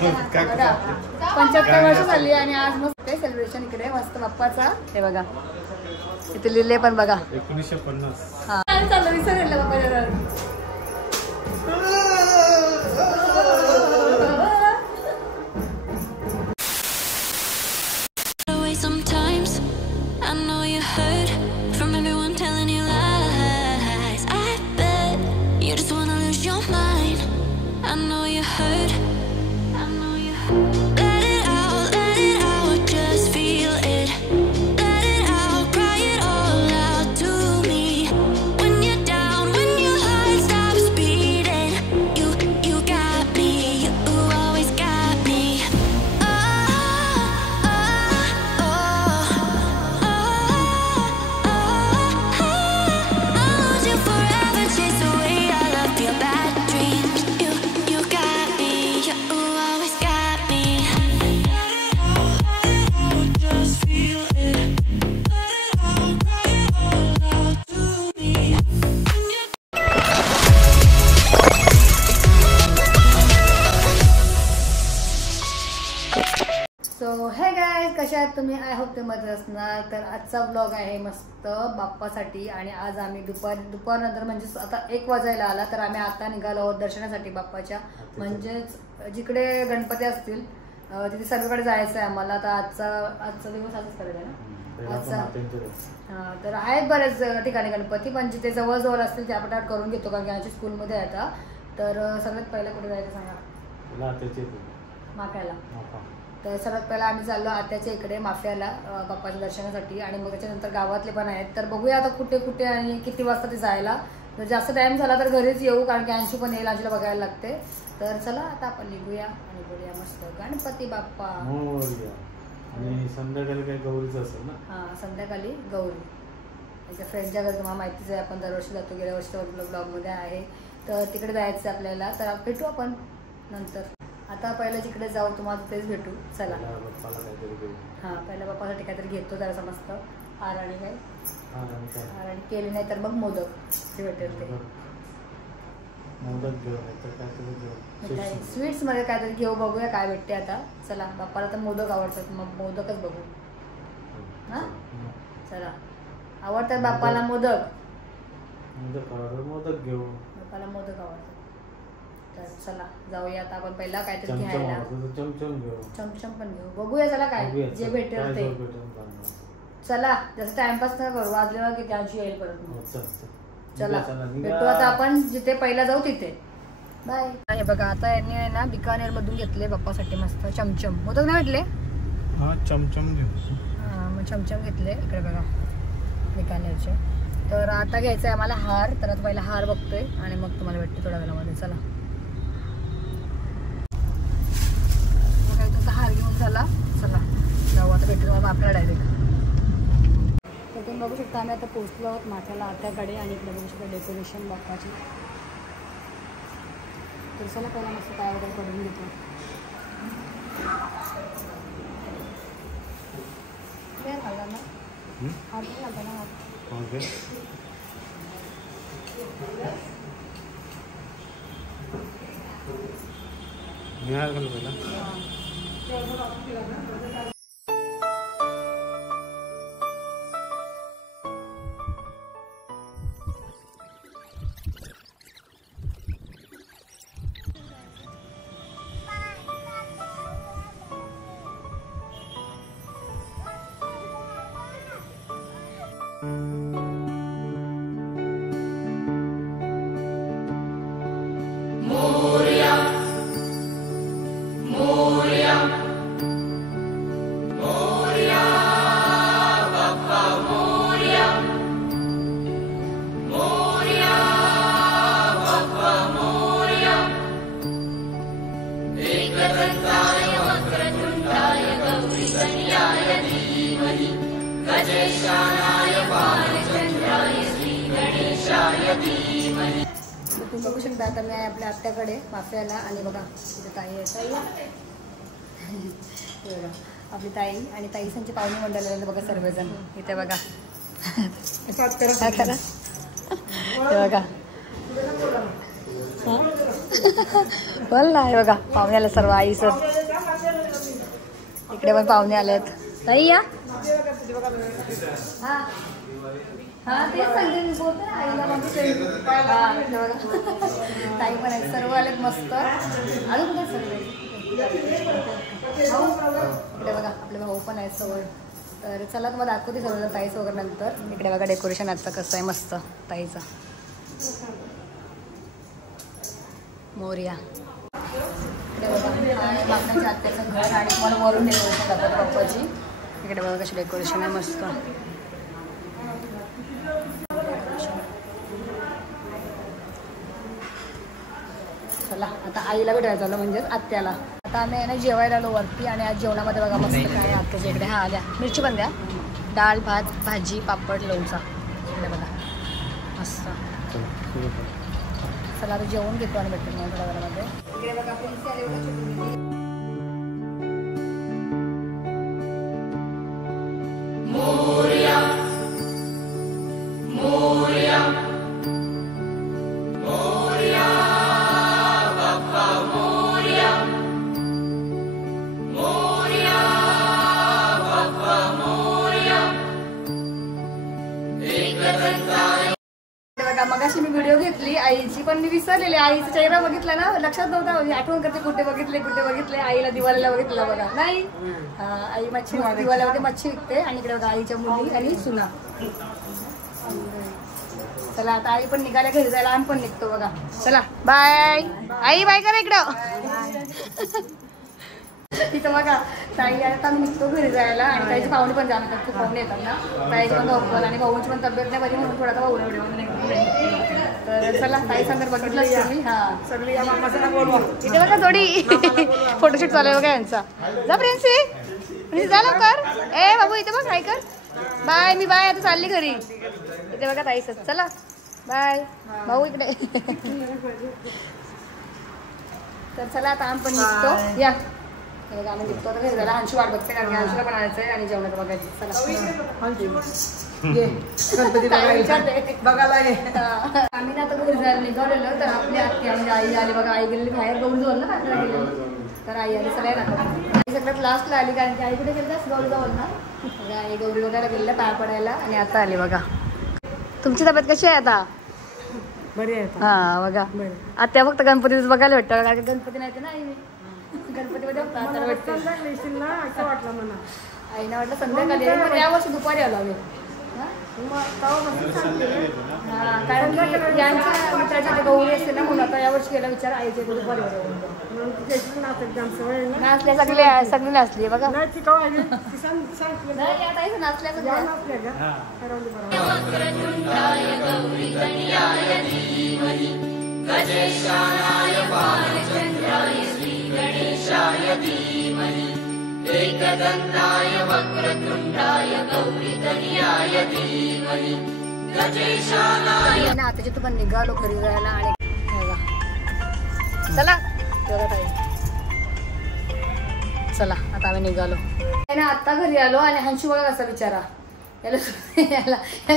75 वर्ष झाली आणि आज मस्त सेलिब्रेशन इकडे मस्त बाप्पाचा. हे बघा इथे लिहिले पण बघा 1950. हा चाललं विसरलं बाप्पाच्या. सो हे गाईज कशा आहात तुम्ही? आय होप ते मजेत असणार. तर आजचा ब्लॉग आहे मस्त बाप्पासाठी आणि आज आम्ही दुपारनंतर म्हणजेच आता 1 वाजायला आला तर आम्ही आता निघालो आहोत दर्शनासाठी बाप्पाच्या. म्हणजेच जिकडे गणपती असतील तिथे सर्वीकडे जायचं आहे आम्हाला. तर आजचा दिवस आजच करायचा ना आजचा. तर आहेत बरेच ठिकाणी गणपती पण जिथे जवळ असतील त्या पटात करून घेतो कारण की आमच्या स्कूलमध्ये आहे आता. तर सगळ्यात पहिलं कुठे जायचं सांगा? माफ्याला. तर सर्वात पहिला आम्ही चाललो आत्याच्या इकडे माफ्याला बाप्पाच्या दर्शनासाठी आणि मग त्याच्यानंतर गावातले पण आहेत. तर बघूया आता कुठे कुठे आणि किती वाजता ते जायला. जर जास्त टाइम झाला तर घरीच येऊ कारण की अंशू पण येईल, अंशूला बघायला लागते. तर चला आता आपण निघूया आणि बोलूया मस्त गणपती बाप्पा. आणि संध्याकाळी काही गौरीचं असेल ना? हां संध्याकाळी गौरी. त्याच्या फ्रेंडच्या घरी तुम्हाला माहितीच आहे, आपण दरवर्षी जातो, गेल्या वर्षी ब्लॉगमध्ये आहे. तर तिकडे जायचं आपल्याला. तर भेटू आपण नंतर. आता पहिलं जिकडे जाऊ तुम्हाला तेच भेटू. चला हां पहिला बाप्पासाठी काहीतरी घेतो जरा समजतं. हार आणि काय हार आणि केली नाही तर मग मोदक जे भेटेल ते. स्वीट्स मध्ये काहीतरी घेऊ, बघूया काय भेटते आता. चला बाप्पाला तर मोदक आवडतात मग मोदकच बघू. हां चला आवडतात बाप्पाला मोदक घेऊ. बाप्पाला मोदक आवडतात. तर चला जाऊया आता आपण पहिला काहीतरी घ्यायला. चमचम पण घेऊ, बघूया चला काय जे भेटेल ते. चला जसं टाइमपास नाही करू, वाजल्यावर किती अंशी येईल परत. चला भेटू आता आपण जिथे पहिला जाऊ तिथे. बाय. हे बघा आता यांनी आहे ना बिकानेर मधून घेतले बाप्पासाठी मस्त चमचम. मोदक नाही भेटले? चमचम घेऊ. मग चमचम घेतले इकडे बघा बिकानेरचे. तर आता घ्यायचं आहे आम्हाला हार. तर आता पहिला हार बघतोय आणि मग तुम्हाला भेटते थोड्या वेळामध्ये. चला हार घेऊन झाला. चला जाऊ आता भेटू तुम्हाला आपल्याला डायरेक्ट. तर तुम्ही बघू शकता आम्ही आता पोहोचलो आहोत माथ्याला आत्याकडे आणि इकडे बघू शकता डेकोरेशन बाप्पाची. तर चला पहिला मस्त काय वगैरे करून घेतो. काय घालणार ना हात नाही घालता ना हात. तुम्ही बघू शकता आता मी आहे आपल्या आत्याकडे माफ्याला आणि बघा तिथे ताई आहे. बघा आपली ताई आणि ताईसांची पाहुणे मंडळाला बघा सर्वजण इथे बघा. काय करा बघा बोल ना बघा पाहुण्याला सर्व आई सर इकडे पण पाहुणे आलेत. ताई या. हा हा तेच सांगते मी, बोलते ना आईला ताई पण आहेत, सर्व आलेत मस्त. अजून कुठे सर्व इकडे बघा आपले भाऊ पण आहेत सवय. तर चला तुम्हाला दाखवते सगळं ताईचं वगैरे नंतर. इकडे बघा डेकोरेशन आजचं कसं आहे मस्त ताईचं. मोरया इकडे बघा आणि बापांच्या आत्याचं घर आणि मला वरून डेकोरेशन करतात पप्पाची. इकडे बघा कशी डेकोरेशन आहे मस्त. चला आता आईला भेटायला झालं म्हणजेच आत्याला. आता आम्ही आहे ना जेवायला आलो वरती आणि आज जेवणामध्ये बघा मस्त काय आत्याच्या इकडे. हा द्या मिरची पण द्या. डाळ भात भाजी पापड लोणचा इकडे बघा मस्त. चला आता जेवण घेतो आणि भेटतो मग थोड्या वेळामध्ये. इकडे बघा आपली मोरया मोरया मोरया बाप्पा मोरया मोरया बाप्पा मोरया. बघा मगाशी मी व्हिडिओ घेतली आईची पण मी विसरलेली. आईचा चेहरा बघितला ना लक्षात नव्हता. आठवण करते कुठे बघितले आईला दिवाळीला बघितलं बघा. नाही आई मच्छी दिवाळीमध्ये मच्छी विकते आणि इकडे बघा आईच्या मुली आणि सुना. चला आता आई पण निघाल्या घरी जायला. आम्ही पण निघतो बघा. चला बाय आई. बाय करा इकडं. तिथं बघा ताई आता आम्ही निघतो घरी जायला आणि ताईचे पाहुणे पण जाणार. खूप पाहुणे येतात ना ताईचे पण भाऊ आणि भाऊची पण तब्येत नाही बरी म्हणून थोडासा भाऊ व्हिडिओ. तर चला ताई सांगत बघितलं तुम्ही. हा इथे बघा थोडी फोटोशूट चालू आहे बघा यांचा. जा प्रिन्सी जा लवकर. ए बाबू इथे बघ काय कर. बाय मी बाय आता चालली घरी. इथे बघा ताई सर. चला बाय भाऊ इकडे. तर चला आता आम्ही पण निघतो. या आम्ही निघतो आता घरी जायला. अंशू वाट बघते कारण अंशूला पण आणायचं आहे आणि जेवणाचं बघायचं. बघायला आम्ही ना आता घरी जायला निघालेलो तर आपली आत्या म्हणजे आई आली बघा. आई गेली बाहेर गौरी जवळ ना पाठवायला गेली तर आई आली सगळ्या आई सगळ्यात लास्टला आली कारण की आई कुठे गेली गौरी जवळ ना. आई गौरी बघायला गेलेल्या पाया पडायला आणि आता आली बघा. तुमची तब्येत कशी आहे आता? बरी आहे. हा बघा आत्या फक्त गणपतीच बघायला भेटतं कारण गणपती नाही ना आई मी गणपतीमध्ये बघता आता वाटतं असं वाटलं मला. आईना वाटलं संध्याकाळी या वर्षी दुपारी आलो आम्ही. हा कारण की यांच्या मित्राची गौरी असते ना म्हणून आता यावर्षी गेला विचार आईचे दुपारी नाचल्या सगळी नाचली बघा. गणेशाय धीमहि एकदन्ताय वक्रतुण्डाय गौरीतनयाय धीमहि गजेशानाय. आताचे तू पण निघालो घरी जायला आणि चला चला आता आम्ही निघालो. आता घरी आलो आणि हंशू बघा कसा बिचारा. याला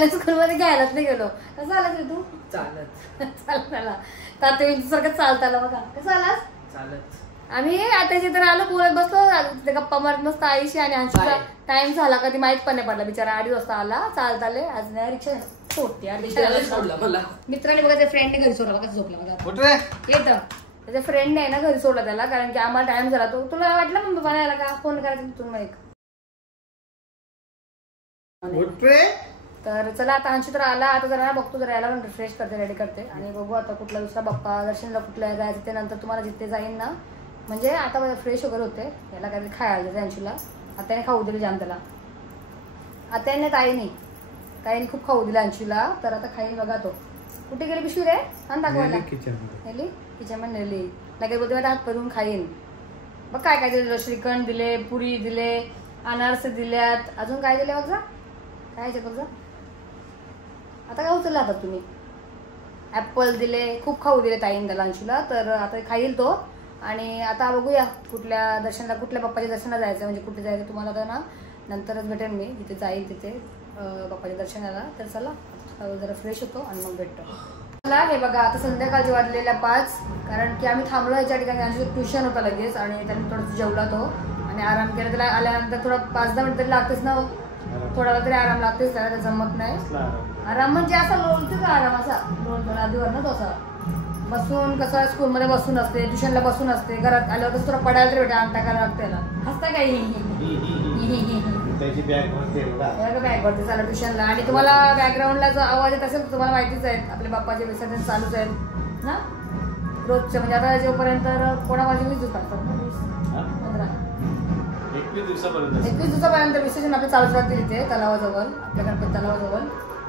स्कूलमध्ये घ्यायलाच नाही गेलो. कसं आलास रे तू? चालत चालत आला तर सारखं चालत आला बघा. कसं आलास? चालत. आम्ही आता जिथे आलो बोलत बसलो गप्पा मारत मस्त आईशी आणि हंशूचा टाइम झाला कधी माहित पण नाही पडला. बिचारा 8 वाजता आला चालत आले. आज नाही रिक्षा सोडते मित्राने बघा त्या फ्रेंडने घरी सोडला. कसं झोपला बघा येतं त्याच्या फ्रेंड आहे ना घरी सोडला त्याला कारण की आम्हाला टाइम झाला. तो तुला वाटलं मग बनायला का फोन करायचं तिथून एक. तर चला आता अंशी तर आला. आता जरा बघतो जरा याला पण रिफ्रेश करते रेडी करते आणि बघू आता कुठला दुसरा बाप्पा दर्शनला कुठला जायचं ते नंतर तुम्हाला जिथे जाईन ना म्हणजे आता फ्रेश वगैरे होते. याला काहीतरी खायला देते अंशूला. आत्याने खाऊ दिली जाम त्याला. आत्याने ताईने खूप खाऊ दिलं अंशूला तर आता खाईन बघा. तो कुठे गेली पिशवी रे? आणि दाखवायला नेली किचन नेली लगेच बोलते माझ्या हात करून खाईन. बघ काय काय दिलं. श्रीखंड दिले पुरी दिले अनारसे दिल्यात अजून काय दिले बघा. काय बघ आता काय उचलला आता तुम्ही. ऍपल दिले खूप खाऊ दिले ताईने त्याला अंशूला. तर आता खाईल तो आणि आता बघूया कुठल्या दर्शनाला कुठल्या बाप्पाच्या दर्शनाला जायचं म्हणजे कुठे जायचं तुम्हाला तर ना नंतरच भेटेल. मी जिथे जाईल तिथे बाप्पाच्या दर्शनाला. तर चला जरा फ्रेश होतो आणि मग भेटतो. मला हे बघा आता संध्याकाळचे वाजलेल्या 5 कारण की आम्ही थांबलो याच्या ठिकाणी. ट्युशन होता लगेच आणि त्याने थोडंसं जेवला तो आणि आराम केला त्याला आल्यानंतर थोडा 5-10 मिनिट तरी लागतेच ना, थोडा वेळ तरी आराम लागतेच, त्याला जमत नाही. आराम म्हणजे असा लोळतो का आराम असा लोळतो आधीवर ना, तो असा बसून कसं स्कूलमध्ये बसून असते, ट्युशनला बसून असते, घरात आल्यावर कसं थोडा पडायला तरी भेटा, अंग टाकायला लागतं त्याला. हसता काही बॅग भरते चालू ट्युशनला. आणि तुम्हाला बॅकग्राऊंडला जो आवाज येत असेल तुम्हाला माहितीच आहे, आपले बाप्पाचे विसर्जन चालूच आहेत ना रोजचं. म्हणजे आता जोपर्यंत कोणा माझी 20 दिवस लागतात ना, 15 21 दिवसापर्यंत विसर्जन आपले चालूच राहतील इथे तलावाजवळ, आपल्या गणपती तलावाजवळ.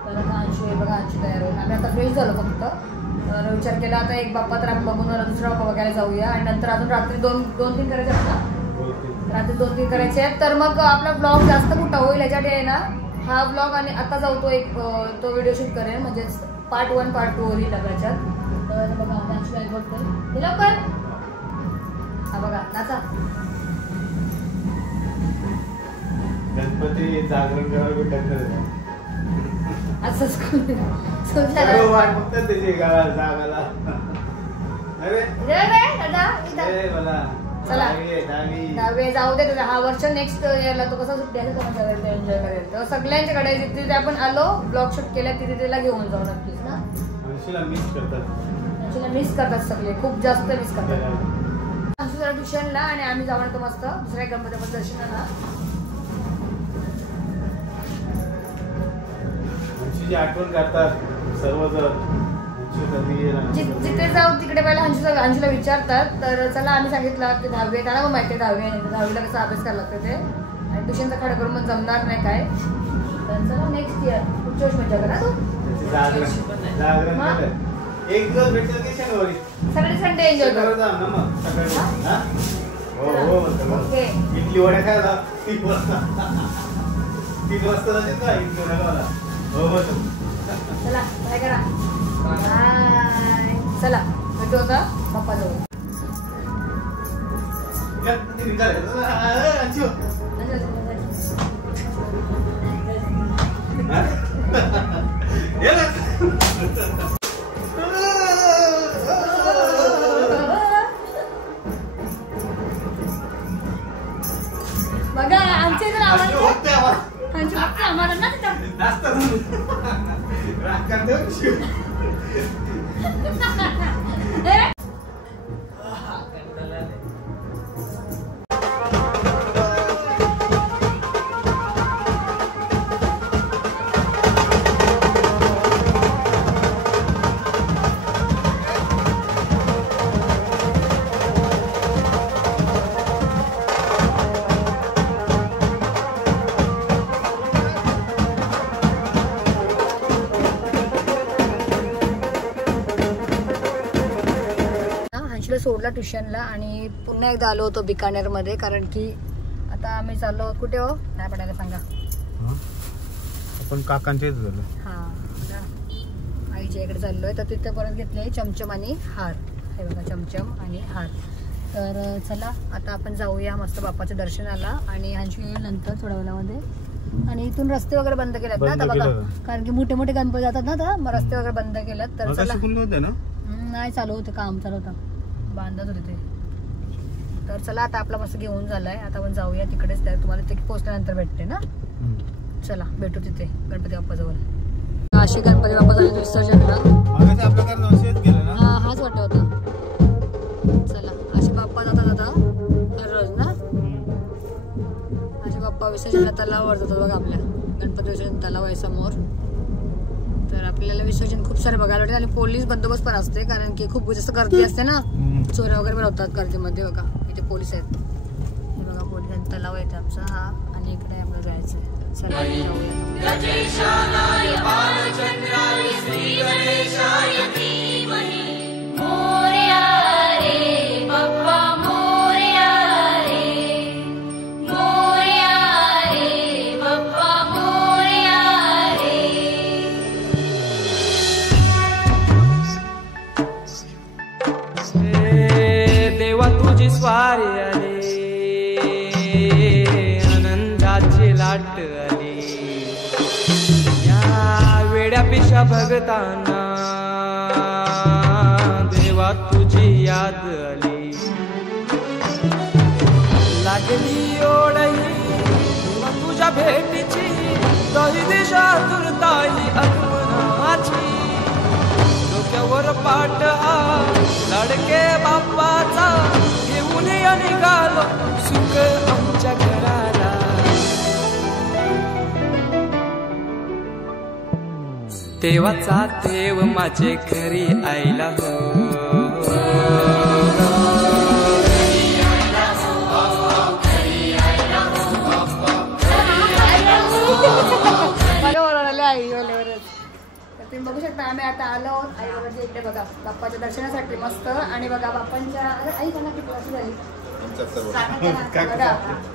तर आता अंशू बघा, अंशू तयार होईल. आम्ही आता फ्रेश झालो फक्त. तर विचार केला आता एक बाप्पा तर आपण बघून दुसरा बाप्पा बघायला जाऊया, आणि नंतर अजून रात्री 2-3 करायचे आहेत ना, रात्री 2-3 करायचे आहेत. तर मग आपला ब्लॉग जास्त मोठा होईल याच्यासाठी आहे ना, हा ब्लॉग आणि आता जाऊ तो एक तो व्हिडिओ शूट करेन, म्हणजे पार्ट 1 पार्ट 2 होईल त्याच्यात. तर बघा डान्स बॅग बघतोय लवकर, हा बघा नाचा. गणपती जागरण करायला असं चला दहावी जाऊ दे, हा वर्ष नेक्स्ट यायला तो कसा सुट्टी एन्जॉय करेल. तर सगळ्यांच्याकडे जिथे आपण आलो ब्लॉग शूट केल्या तिथे तिला घेऊन जाऊ नक्कीच ना. मिस करतात सगळे, खूप जास्त मिस करतात. अंशूला ट्युशनला आणि आम्ही जाऊन तो मस्त दुसऱ्या गणपतीच्या दर्शनाला. आठवण करतात सर्वजण, जिथे जाऊ तिकडे पहिला अंशूला विचारतात. तर चला आम्ही सांगितलं की 10वी त्याला पण माहिती आहे 10वीला कसा अभ्यास करायला लागतो ते, आणि ट्युशनचा खडा करून मग जमणार नाही काय. तर चला नेक्स्ट इयर पुढच्या वर्षी मजा करा. तू एक दिवस भेटलं की शनिवारी सगळे संडे एन्जॉय करू. इडली वड्या खायला 3 वाजता जातील का इडली वड्याला. चला काय करा, चला भेटू आता बाप्पा जवळ. बघा आमच्या इथे आम्हाला ना सोडला ट्युशनला आणि पुन्हा एकदा आलो होतो बिकानेरमध्ये, कारण की आता आम्ही चाललो कुठे हो नाही पडायला सांगा. आपण काकांच्या इथे झालो. हा आईच्या इकडे चाललोय. तर तिथे परत घेतले चमचम आणि हार, हे बघा चमचम आणि हार. तर चला आता आपण जाऊया मस्त बाप्पाच्या दर्शनाला, आणि अंशू येईल नंतर थोड्या वेळामध्ये. आणि इथून रस्ते वगैरे बंद केलेत ना आता बघा, कारण की मोठे मोठे गणपती जातात ना आता, मग रस्ते वगैरे बंद केलेत. तर चला नाही चालू होतं, काम चालू होतं, बांधत होते ते. तर चला आता आपला मस्त घेऊन झालाय, आता आपण जाऊया तिकडेच. तुम्हाला तिथे पोहोचल्यानंतर भेटते ना. चला भेटू तिथे गणपती बाप्पा जवळ. अशी गणपती बाप्पा झाले विसर्जनला, हाच वाटत होता. चला असे बाप्पा जातात आता दररोज ना, असे बाप्पा विसर्जनला तलावावर जातात बघा, आपल्या गणपती विसर्जन तलाव आहे समोर. तर आपल्याला विसर्जन खूप सारे बघायला भेटते, आणि पोलीस बंदोबस्त पण असते, कारण की खूप जास्त गर्दी असते ना, चोऱ्या वगैरे पण होतात गर्दीमध्ये. बघा इथे पोलीस आहेत, हे बघा पोलिसांचा तलाव आहे आमचा हा, आणि इकडे आम्हाला जायचं आहे. चला स्वारी आले, आनंदाची लाट आली, या वेड्या पिशा भगतांना देवा तुझी याद आली. लागली ओढही तुझ्या भेटीची तरी दिशा तुरताई आत्मनाची डोक्यावर पाट हा लाडके बाप्पाचा घेऊन निघालो सुख आमच्या घराला देवाचा देव माझे घरी आईला तुम्ही बघू शकता आम्ही आता आलो आहोत आईवरच्या इकडे बघा बाप्पाच्या दर्शनासाठी मस्त आणि बघा बाप्पांच्या आई बघा किती वर्ष झाली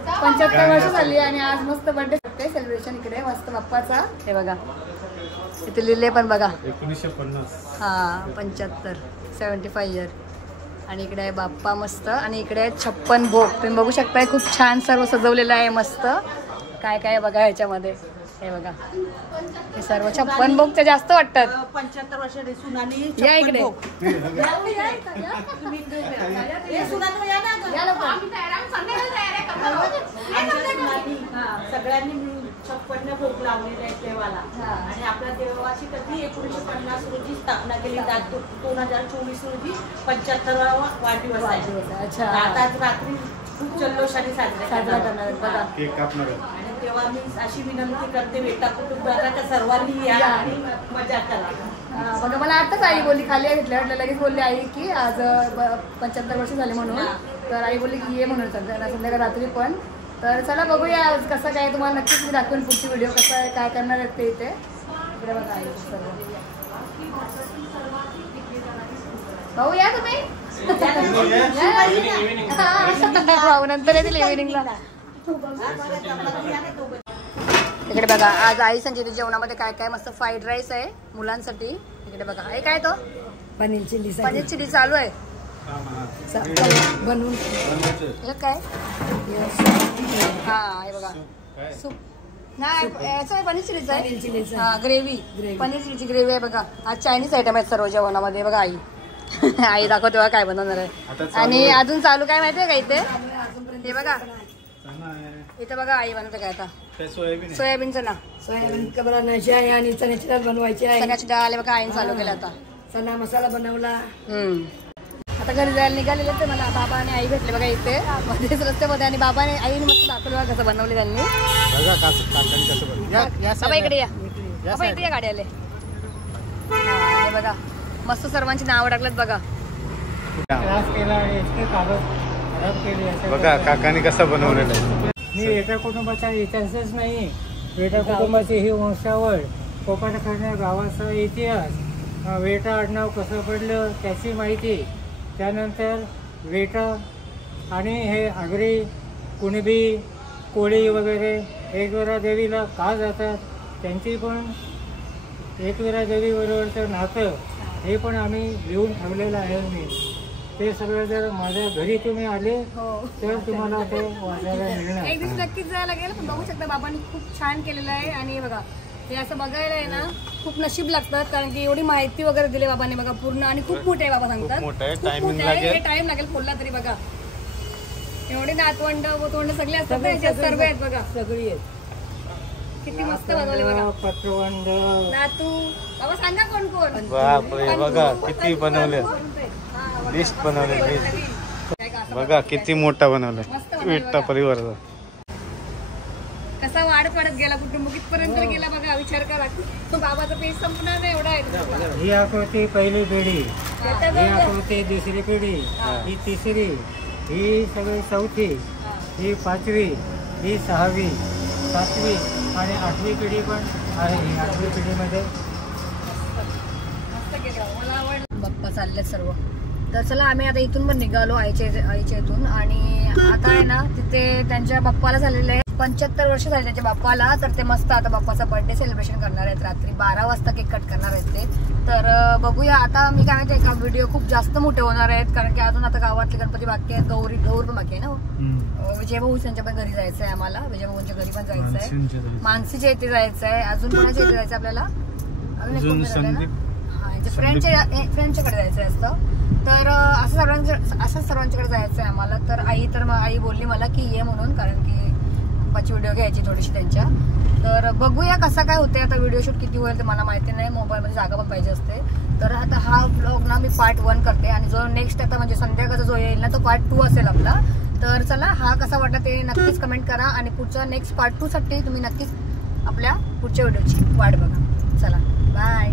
75 वर्ष झाली आणि आज मस्त बर्थडे करते सेलिब्रेशन इकडे मस्त बाप्पाचा हे बघा इथे लिहिले पण बघा 1950 हा 75 75 इयर आणि इकडे आहे बाप्पा मस्त आणि इकडे आहे 56 भोग तुम्ही बघू शकताय खूप छान सर्व सजवलेलं आहे मस्त काय काय बघा ह्याच्यामध्ये हे बघा हे सर्व 56 भोग ते जास्त वाटतात 75 वर्षाची सुनानी या इकडे सगळ्यांनी मिळून 56 भोग लावलेले आहेत देवाला आणि आपल्या देवाची कधी 1950 रोजी स्थापना केली 2024 रोजी 75वा वाढदिवस आहे. अच्छा आता आज रात्री खूप जल्लोषाने साजरा करणार बघा केक कापणार आणि तेव्हा मी अशी विनंती करते वेटा कुटुंबाला का सर्वांनी या आणि मजा करा. बघा मला आताच आई बोलली खाली घेतल्या म्हटलं लगेच बोलली आई की आज 75 वर्ष झाले म्हणून तर आई बोलली की ये म्हणून संध्याकाळ रात्री पण तर चला बघूया आज कसं काय तुम्हाला नक्कीच मी दाखवेन पुढची व्हिडिओ कसं आहे काय करणार आहेत ते इथे इकडे बघा आई सर्व भाऊ या तुम्ही नंतर येतील इव्हिनिंगला इकडे बघा आज आई संजीवनी जेवणामध्ये काय काय मस्त फ्राईड राईस आहे मुलांसाठी इकडे बघा आई काय तो पनीर चिली चालू आहे बनवून काय हा हे बघा सूप नाही याचं पनीर चिलीचं आहे हा ग्रेव्ही पनीर चिलीची ग्रेव्ही आहे बघा आज चायनीज आयटम आहेत सर्व जेवणामध्ये बघा आई आई दाखव तेव्हा काय बनवणार आहे आणि अजून चालू काय माहितीये का इथे हे बघा इथे बघा आई बनवते काय आता सोयाबीनचं ना सोयाबीन बनवायची आहे आणि चण्याची डाळ बनवायची आहे चण्याची डाळ बघा आईने चालू केलं आता चणा मसाला बनवला आता घरी जायला निघालेले ते मला बाबा आणि आई भेटले बघा इथे मध्येच रस्त्यामध्ये आणि बाबाने आईने मस्त दाखवलं बघा कसं बनवले त्यांनी बाबा इकडे या बाबा इकडे या गाडी आले बघा मस्त सर्वांची नावं टाकलेत बघा बघा काकाने कसं बनवलेलं आहे. मी वेटा कुटुंबाचा इतिहासच नाही वेटा कुटुंबाची ही वंशावळ कोपाटखंड गावाचा इतिहास वेटा आडनाव कसं पडलं त्याची माहिती त्यानंतर वेटा आणि हे आगरी कुणबी कोळी वगैरे एकविरा देवीला का जातात त्यांची पण एकविरा देवीबरोबरचं नातं हे पण आम्ही लिहून ठेवलेलं आहे मी ते सगळं जर माझ्या घरी तुम्ही आले तर तुम्हाला ते वाचायला मिळणार एक दिवस नक्कीच जायला लागेल पण बघू शकता बाबांनी खूप छान केलेलं आहे आणि बघा हे असं बघायला आहे ना खूप नशीब लागतात कारण की एवढी माहिती वगैरे दिली बाबांनी बघा पूर्ण आणि खूप मोठे आहे बाबा सांगतात टाइम लागेल बोलला तरी बघा एवढे नातवंड बोतवंड सगळे असतात ना याच्यात सर्व आहेत बघा सगळी आहेत किती मस्त बनवले बघा पत्रवंड नातू बाबा सांगा कोण कोण बापरे बघा किती बनवले लिस्ट बनवले लिस्ट बघा किती मोठा बनवलाय वेटा परिवाराचा कसा वाढत गेला कुटुंब कितपर्यंत गेला बघा विचार करा बाबाचा पेज संपणार नाही एवढा आहे ही आकृती पहिली पिढी ही आकृती दुसरी पिढी ही तिसरी ही सगळी चौथी ही पाचवी ही सहावी सातवी आणि आठवी पिढी पण आहे ही आठवी पिढीमध्ये मला आवडलं बाप्पा चालले सर्व तर चला आम्ही आता इथून पण निघालो आईच्या इथून आणि आता आहे ना तिथे त्यांच्या बाप्पाला झालेलं आहे 75 वर्ष झाले त्यांच्या बाप्पाला तर ते मस्त आता बाप्पाचा बर्थडे सेलिब्रेशन करणार आहेत रात्री 12 वाजता केक कट करणार आहेत ते तर बघूया आता मी काय माहिती का व्हिडिओ खूप जास्त मोठे होणार आहेत कारण की अजून आता गावातले गणपती बाकी आहेत गौर पण बाकी आहे ना विजय भाऊ यांच्या पण घरी जायचं आहे आम्हाला विजय भाऊंच्या घरी पण जायचं आहे मानसीच्या इथे जायचं आहे अजून कोणाच्या इथे जायचं आपल्याला अजून यांच्या फ्रेंडच्याकडे जायचं असतं. तर असं सर्वांच्याकडे जायचं आहे आम्हाला. तर आई बोलली मला की ये म्हणून, कारण की पप्पाची व्हिडिओ घ्यायची थोडीशी त्यांच्या. तर बघूया कसं काय होते. आता व्हिडिओ शूट किती होईल ते मला माहिती नाही, मोबाईलमध्ये जागा पण पाहिजे असते. तर आता हा व्लॉग ना मी पार्ट 1 करते आणि जो नेक्स्ट आता म्हणजे संध्याकाळचा जो येईल ना तो पार्ट 2 असेल आपला. तर चला हा कसा वाटला ते नक्कीच कमेंट करा आणि पुढच्या नेक्स्ट पार्ट 2 साठी तुम्ही नक्कीच आपल्या पुढच्या व्हिडिओची वाट बघा. चला बाय.